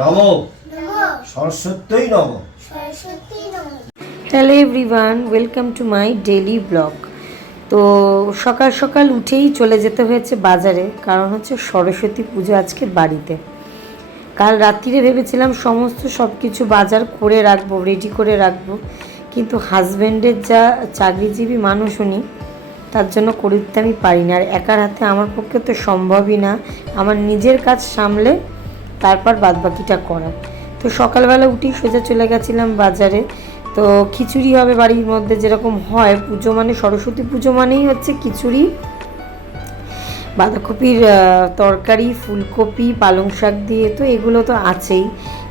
নম। সরস্বতী নমঃ। Hello everyone welcome to my daily blog তো সকাল সকাল উঠেই চলে যেতে হয়েছে বাজারে কারণ হচ্ছে সরস্বতী পুজো আজকে বাড়িতে। কাল রাত্রিরে ভেবেছিলাম সমস্ত সব কিছু বাজার করে রাখব রেডি করে রাখব কিন্তু হাজব্যান্ডের যা চাকরিজীবী মানুষ উনি তার জন্য করে দিতে আমি পারি না আর একার হাতে আমার পক্ষে তো সম্ভবই না। আমার নিজের কাজ সামলে তারপর বাদবাকিটা করা। তো সকালবেলা উঠেই সোজা চলে গেছিলাম বাজারে। তো খিচুড়ি হবে বাড়ির মধ্যে যেরকম হয়, পুজো মানে সরস্বতী পুজো মানেই হচ্ছে খিচুড়ি। বাঁধাকপির তরকারি, ফুলকপি, পালং শাক দিয়ে তো এগুলো তো আছেই।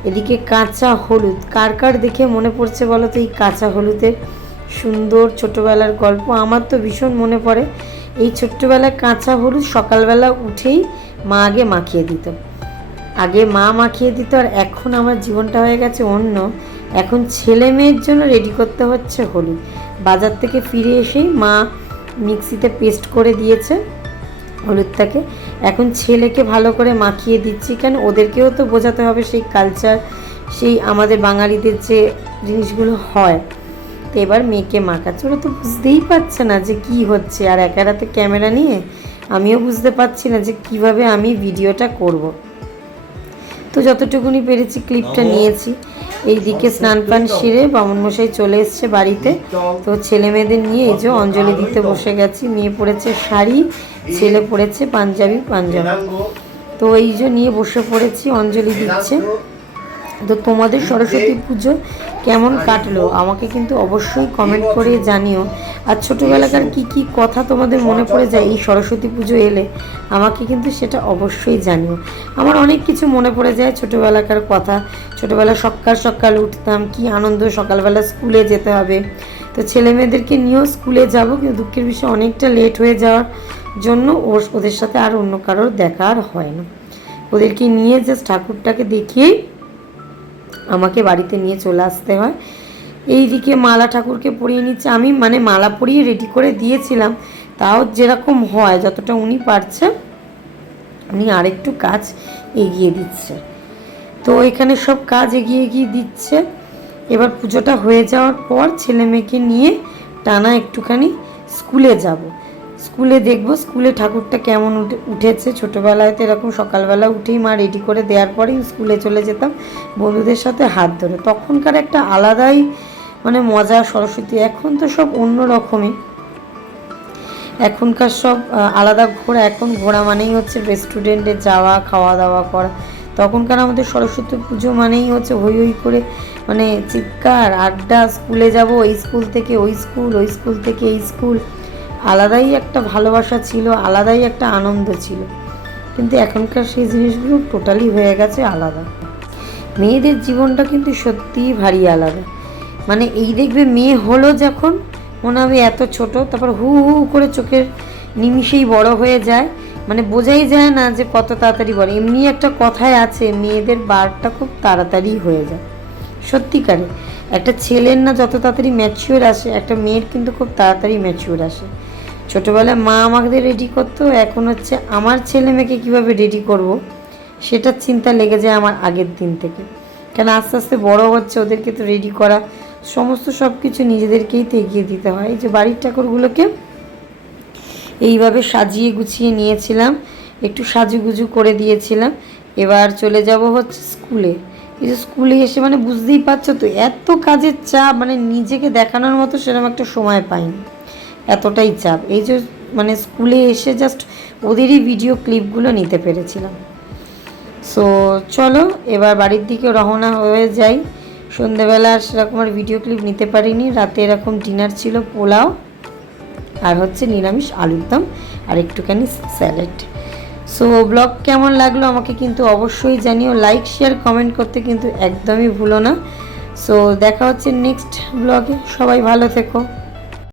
এদিকে কাঁচা হলুদ। কার কার দেখে মনে পড়ছে বলো তো এই কাঁচা হলুদের? সুন্দর ছোটোবেলার গল্প। আমার তো ভীষণ মনে পড়ে। এই ছোট্টবেলায় কাঁচা হলুদ সকালবেলা উঠেই মা আগে মাখিয়ে দিত। আগে মা মাখিয়ে দিত আর এখন আমার জীবনটা হয়ে গেছে অন্য। এখন ছেলে মেয়ের জন্য রেডি করতে হচ্ছে হলুদ বাজার থেকে ফিরে এসেই মা মিক্সিতে পেস্ট করে দিয়েছে হলুদটাকে। এখন ছেলেকে ভালো করে মাখিয়ে দিচ্ছি কেন? ওদেরকেও তো বোঝাতে হবে সেই কালচার সেই আমাদের বাঙালিদের যে জিনিসগুলো হয়। তো এবার মেয়েকে মাখাচ্ছে। ওরা তো বুঝতেই পারছে না যে কি হচ্ছে। আর একা রাতে ক্যামেরা নিয়ে আমিও বুঝতে পারছি না যে কীভাবে আমি ভিডিওটা করব। তো যতটুকুনি পেরেছি ক্লিপটা নিয়েছি। এইদিকে স্নান পান সেরে বামনমশাই চলে এসছে বাড়িতে। তো ছেলে মেয়েদের নিয়ে এই যে অঞ্জলি দিতে বসে গেছি। মেয়ে পড়েছে শাড়ি ছেলে পড়েছে পাঞ্জাবি পাঞ্জাবি। তো এই যে নিয়ে বসে পড়েছি অঞ্জলি দিচ্ছে। তো তোমাদের সরস্বতী পুজো কেমন কাটলো? আমাকে কিন্তু অবশ্যই কমেন্ট করে জানিও। আর ছোটোবেলাকার কি কি কথা তোমাদের মনে পড়ে যায় এই সরস্বতী পুজো এলে? আমাকে কিন্তু সেটা অবশ্যই জানিও। আমার অনেক কিছু মনে পড়ে যায় ছোটোবেলাকার কথা। ছোটোবেলা সকাল সকাল উঠতাম, কি আনন্দ, সকালবেলা স্কুলে যেতে হবে। তো ছেলে মেয়েদেরকে নিয়েও স্কুলে যাব, কিন্তু দুঃখের বিষয় অনেকটা লেট হয়ে যাওয়ার জন্য ওর, ওদের সাথে আর অন্য কারোর দেখা আর হয় না। ওদেরকে নিয়ে জাস্ট ঠাকুরটাকে দেখিয়েই আমাকে বাড়িতে নিয়ে চলে আসতে হয়। এইদিকে মালা ঠাকুরকে পরিয়ে নিচ্ছে। আমি মানে মালা পরিয়ে রেডি করে দিয়েছিলাম। তাও যেরকম হয়, যতটা উনি পারছে উনি আরেকটু কাজ এগিয়ে দিচ্ছে। তো এখানে সব কাজ এগিয়ে এগিয়ে দিচ্ছে। এবার পুজোটা হয়ে যাওয়ার পর ছেলে মেয়েকে নিয়ে টানা একটুখানি স্কুলে যাব। স্কুলে দেখব, স্কুলে ঠাকুরটা কেমন উঠেছে। ছোটোবেলায় তো এরকম সকালবেলা উঠেই মা রেডি করে দেওয়ার পরেই স্কুলে চলে যেতাম বন্ধুদের সাথে হাত ধরে। তখনকার একটা আলাদাই মানে মজা সরস্বতী। এখন তো সব অন্য রকমই। এখনকার সব আলাদা ঘোরা। এখন ঘোরা মানেই হচ্ছে রেস্টুরেন্টে যাওয়া, খাওয়া দাওয়া করা। তখনকার আমাদের সরস্বতী পুজো মানেই হচ্ছে হই হই করে মানে চিৎকার, আড্ডা, স্কুলে যাব, এই স্কুল থেকে ওই স্কুল ওই স্কুল থেকে এই স্কুল। আলাদাই একটা ভালোবাসা ছিল, আলাদাই একটা আনন্দ ছিল। কিন্তু এখনকার সেই জিনিসগুলো টোটালি হয়ে গেছে আলাদা। মেয়েদের জীবনটা কিন্তু সত্যিই ভারী আলাদা। মানে এই দেখবে মেয়ে হলো যখন মনে হবে এত ছোট, তারপর হু হু করে চোখের নিমিষেই বড় হয়ে যায়। মানে বোঝাই যায় না যে কত তাড়াতাড়ি বড়। এমনি একটা কথায় আছে, মেয়েদের বারটা খুব তাড়াতাড়ি হয়ে যায়। সত্যিকারে। একটা ছেলের না যত তাড়াতাড়ি ম্যাচিওর আসে, একটা মেয়ের কিন্তু খুব তাড়াতাড়ি ম্যাচিওর আসে। ছোটোবেলায় মা আমাদের রেডি করতো, এখন হচ্ছে আমার ছেলে মেয়েকে কীভাবে রেডি করব, সেটার চিন্তা লেগে যায় আমার আগের দিন থেকে। কেন আস্তে আস্তে বড় হচ্ছে, ওদেরকে তো রেডি করা, সমস্ত সব কিছু নিজেদেরকেই তো এগিয়ে দিতে হয়। যে বাড়ির ঠাকুরগুলোকে এইভাবে সাজিয়ে গুছিয়ে নিয়েছিলাম, একটু সাজুগুজু করে দিয়েছিলাম। এবার চলে যাব হচ্ছে স্কুলে। এই যে স্কুলে এসে মানে বুঝতেই পারছ তো, এত কাজের চাপ মানে নিজেকে দেখানোর মতো সেরকম একটা সময় পাইনি। এতটাই চাপ। এই যে মানে স্কুলে এসে জাস্ট ওদেরই ভিডিও ক্লিপগুলো নিতে পেরেছিলাম। সো চলো, এবার বাড়ির দিকে রওনা হয়ে যাই। সন্ধেবেলা সেরকম আর ভিডিও ক্লিপ নিতে পারিনি। রাতে এরকম ডিনার ছিল পোলাও আর হচ্ছে নিরামিষ আলুর দম আর একটুখানি স্যালাড সো ব্লগ কেমন লাগল আমাকে কিন্তু অবশ্যই জানিও। লাইক শেয়ার কমেন্ট করতে কিন্তু একদমই ভুলো না। সো দেখা হচ্ছে নেক্সট ব্লগে সবাই ভালো থেকো।